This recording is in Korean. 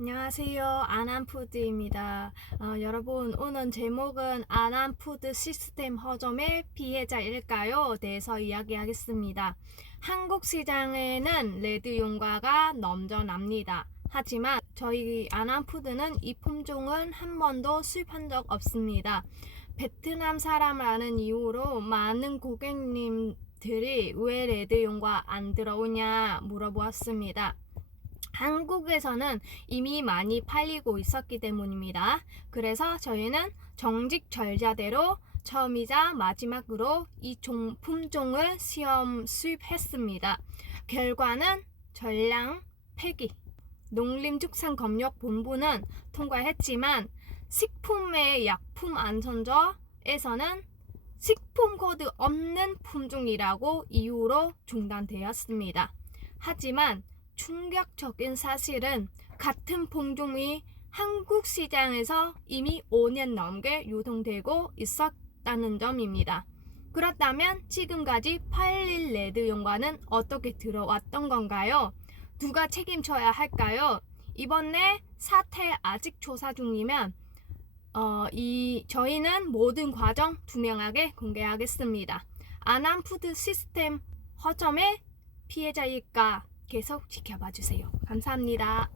안녕하세요. 아남푸드입니다. 어, 여러분, 오늘 제목은 아남푸드 시스템 허점의 피해자일까요? 대해서 이야기하겠습니다. 한국 시장에는 레드 용과가 넘쳐납니다. 하지만 저희 아남푸드는 이 품종은 한 번도 수입한 적 없습니다. 베트남 사람이라는 이유로 많은 고객님들이 왜 레드 용과 안 들어오냐 물어보았습니다. 한국에서는 이미 많이 팔리고 있었기 때문입니다. 그래서 저희는 정직 절자대로 처음이자 마지막으로 이 종, 품종을 시험 수입했습니다. 결과는 전량 폐기. 농림축산검역본부는 통과했지만 식품의 약품 안전처에서는 식품 코드 없는 품종이라고 이유로 중단되었습니다. 하지만 충격적인 사실은 같은 품종이 한국 시장에서 이미 5년 넘게 유통되고 있었다는 점입니다. 그렇다면 지금까지 8일 레드 용과는 어떻게 들어왔던 건가요? 누가 책임져야 할까요? 이번에 사태 아직 조사 중이면 어, 이 저희는 모든 과정 투명하게 공개하겠습니다. 아남푸드 시스템 허점의 피해자일까 계속 지켜봐 주세요. 감사합니다.